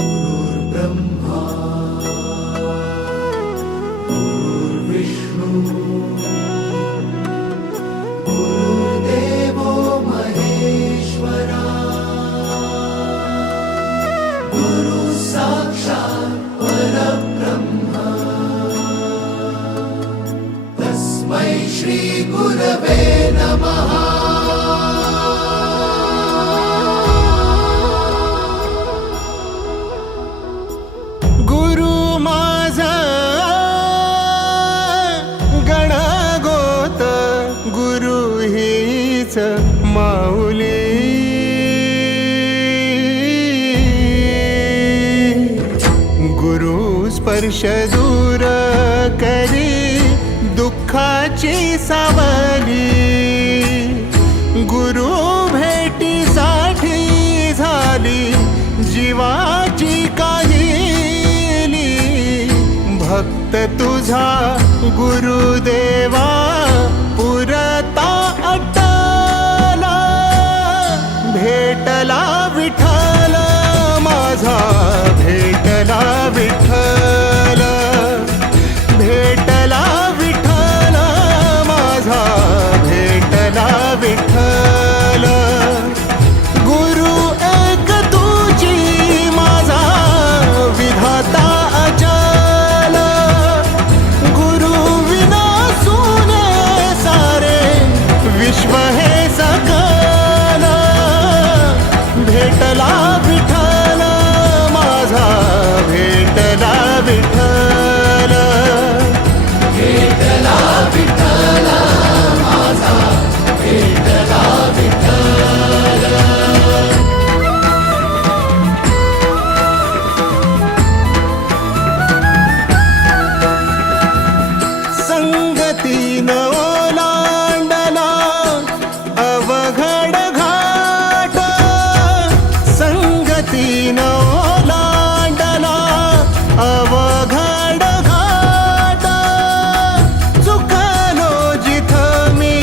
गुरुर्ब्रह्मा गुरुर्विष्णू गुरुर्देवो महेश्वरा गुरु साक्षात् परब्रह्म तस्मै श्री गुरवे नमः। गुरु माझा गणगोत गुरु हीच माऊली गुरु स्पर्श दूर करी दुःखाची सावली गुरु भेटीसाठी झाली जीवाची काहिली भक्त तुझा गुरुदेवा पुरता अट्टला भेटला विठ्ठल माझा भेटला विठ्ठल भेटला विठ्ठल माझा भेटला विठ्ठल गुरु एक तुझी माझा विधाता अचल गुरु विना सुने सारे विश्व हे सकल भेटला विठ्ठल माझा भेटला विठ्ठल भेटला विठ्ठल माझा भेटला विठ्ठल। संगतीन ओलांडला अवघड घाट संगतीन ओलांडला अवघड घाट चुकलो जिथं मी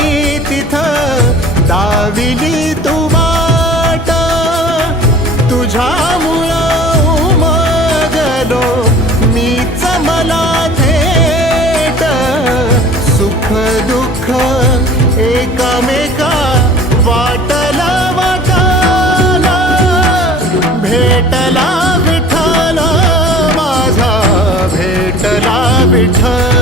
तिथं दाविली तू वाट तुझ्यामुळं उमगलो मीच मला थेट सुख दुःख एकामेका वाटला वाटाला भेटला विठ्ठल माझा भेटला विठ्ठल